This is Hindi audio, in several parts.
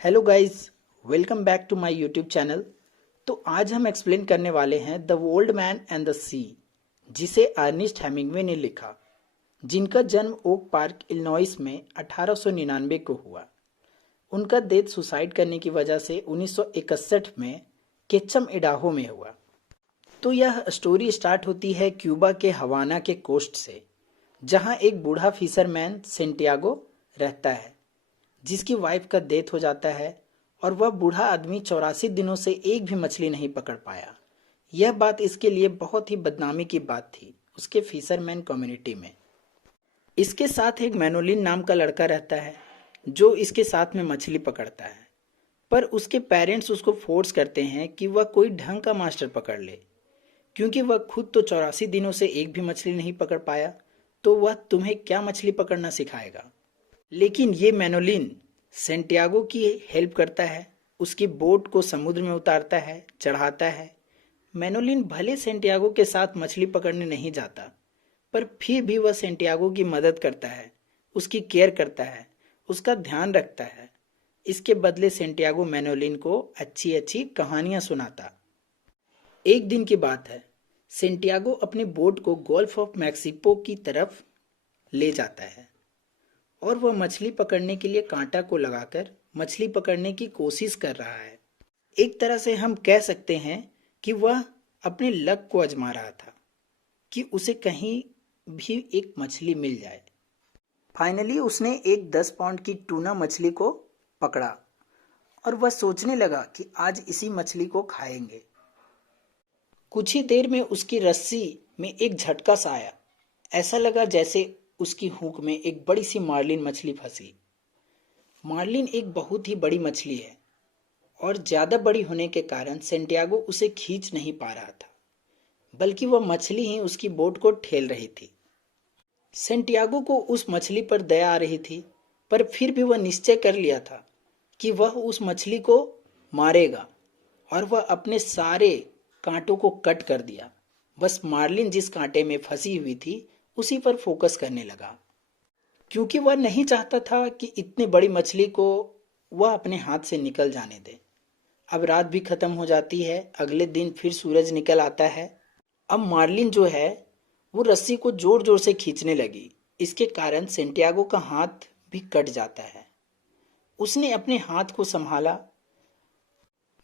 Hello guys, welcome back to my YouTube channel. तो आज हम एक्सप्लेन करने वाले हैं the old man and the sea, जिसे अर्नेस्ट हेमिंग्वे ने लिखा, जिनका जन्म ओक पार्क इलिनॉइस में 1899 को हुआ। उनका डेथ सुसाइड करने की वजह से 1961 में केचम इडाहो में हुआ। तो यह स्टोरी स्टार्ट होती है क्यूबा के हवाना के कोस्ट से, जहां एक बूढ़ा फिशरमैन सेंटियागो रहता है, जिसकी वाइफ का डेथ हो जाता है और वह बूढ़ा आदमी 84 दिनों से एक भी मछली नहीं पकड़ पाया। यह बात इसके लिए बहुत ही बदनामी की बात थी उसके फिशरमैन कम्युनिटी में। इसके साथ एक मैनोलिन नाम का लड़का रहता है जो इसके साथ में मछली पकड़ता है, पर उसके पेरेंट्स उसको फोर्स करते हैं कि वह कोई ढंग का मास्टर पकड़ ले, क्योंकि वह खुद तो 84 दिनों से एक भी मछली नहीं पकड़ पाया, तो वह तुम्हें क्या मछली पकड़ना सिखाएगा। लेकिन ये मैनोलिन सेंटियागो की हेल्प करता है, उसकी बोट को समुद्र में उतारता है, चढ़ाता है। मैनोलिन भले सेंटियागो के साथ मछली पकड़ने नहीं जाता, पर फिर भी वह सेंटियागो की मदद करता है, उसकी केयर करता है, उसका ध्यान रखता है। इसके बदले सेंटियागो मैनोलिन को अच्छी अच्छी कहानियां सुनाता। एक दिन की बात है, सेंटियागो अपनी बोट को गोल्फ ऑफ मैक्सिको की तरफ ले जाता है और वह मछली पकड़ने के लिए कांटा को लगाकर मछली पकड़ने की कोशिश कर रहा है। एक तरह से हम कह सकते हैं कि वह अपने लक को आजमा रहा था कि उसे कहीं भी एक मछली मिल जाए। फाइनली उसने एक 10 पाउंड की टूना मछली को पकड़ा और वह सोचने लगा कि आज इसी मछली को खाएंगे। कुछ ही देर में उसकी रस्सी में एक झटका सा आया। ऐसा लगा जैसे उसकी हुक में एक बड़ी सी मार्लिन मछली फंसी। मार्लिन एक बहुत ही बड़ी मछली है और ज्यादा बड़ी होने के कारण सेंटियागो उसे खींच नहीं पा रहा था, बल्कि वह मछली ही उसकी बोट को ठेल रही थी। सेंटियागो को उस मछली पर दया आ रही थी, पर फिर भी वह निश्चय कर लिया था कि वह उस मछली को मारेगा और वह अपने सारे कांटों को कट कर दिया। बस मार्लिन जिस कांटे में फंसी हुई थी उसी पर फोकस करने लगा, क्योंकि वह नहीं चाहता था कि इतनी बड़ी मछली को वह अपने हाथ से निकल जाने दे। अब रात भी खत्म हो जाती है, अगले दिन फिर सूरज निकल आता है। अब मार्लिन जो है वो रस्सी को जोर जोर से खींचने लगी। इसके कारण सेंटियागो का हाथ भी कट जाता है। उसने अपने हाथ को संभाला।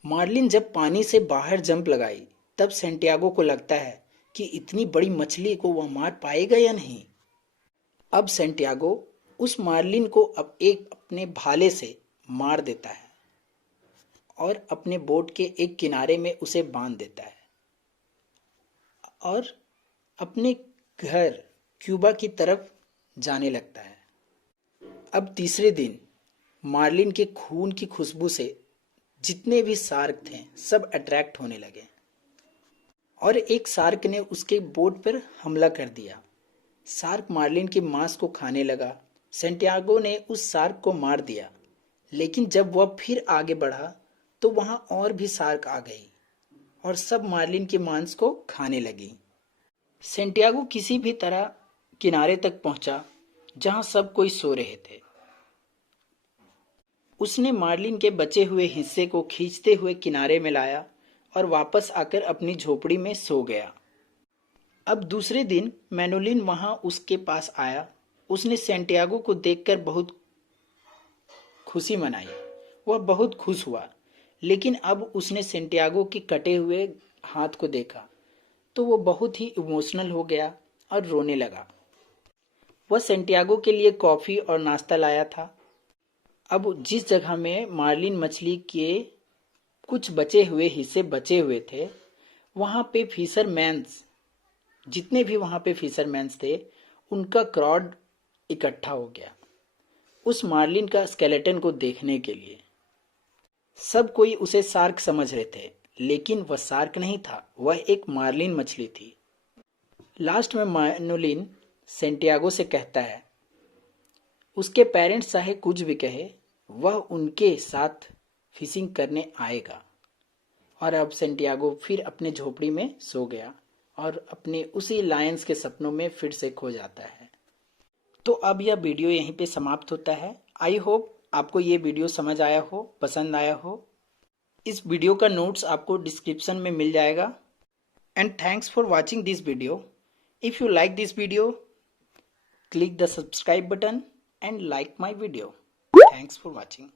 मार्लिन जब पानी से बाहर जंप लगाई, तब सेंटियागो को लगता है कि इतनी बड़ी मछली को वह मार पाएगा या नहीं। अब सेंटियागो उस मार्लिन को अब एक अपने भाले से मार देता है और अपने बोट के एक किनारे में उसे बांध देता है और अपने घर क्यूबा की तरफ जाने लगता है। अब तीसरे दिन मार्लिन के खून की खुशबू से जितने भी शार्क थे सब अट्रैक्ट होने लगे और एक शार्क ने उसके बोट पर हमला कर दिया। शार्क मार्लिन के मांस को खाने लगा। सेंटियागो ने उस शार्क को मार दिया, लेकिन जब वह फिर आगे बढ़ा तो वहां और भी शार्क आ गई और सब मार्लिन के मांस को खाने लगी। सेंटियागो किसी भी तरह किनारे तक पहुंचा जहां सब कोई सो रहे थे। उसने मार्लिन के बचे हुए हिस्से को खींचते हुए किनारे में लाया और वापस आकर अपनी झोपड़ी में सो गया। अब दूसरे दिन मैनोलिन वहां उसके पास आया। उसने सेंटियागो को देखकर बहुत खुशी मनाई। वह बहुत खुश हुआ, लेकिन अब उसने सेंटियागो के कटे हुए हाथ को देखा तो वो बहुत ही इमोशनल हो गया और रोने लगा। वह सेंटियागो के लिए कॉफी और नाश्ता लाया था। अब जिस जगह में मार्लिन मछली के कुछ बचे हुए हिस्से बचे हुए थे, वहां पे फिशरमैन्स, जितने भी वहां पे फिशरमैन्स थे, उनका क्राउड इकट्ठा हो गया उस मार्लिन का स्केलेटन को देखने के लिए। सब कोई उसे शार्क समझ रहे थे, लेकिन वह शार्क नहीं था, वह एक मार्लिन मछली थी। लास्ट में मैनोलिन सेंटियागो से कहता है, उसके पेरेंट्स चाहे कुछ भी कहे, वह उनके साथ फिशिंग करने आएगा। और अब सेंटियागो फिर अपने झोपड़ी में सो गया और अपने उसी लायंस के सपनों में फिर से खो जाता है। तो अब यह वीडियो यहीं पे समाप्त होता है। आई होप आपको ये वीडियो समझ आया हो, पसंद आया हो। इस वीडियो का नोट्स आपको डिस्क्रिप्शन में मिल जाएगा। And thanks for watching this video. If you like this video, click the subscribe button and like my video. Thanks for watching.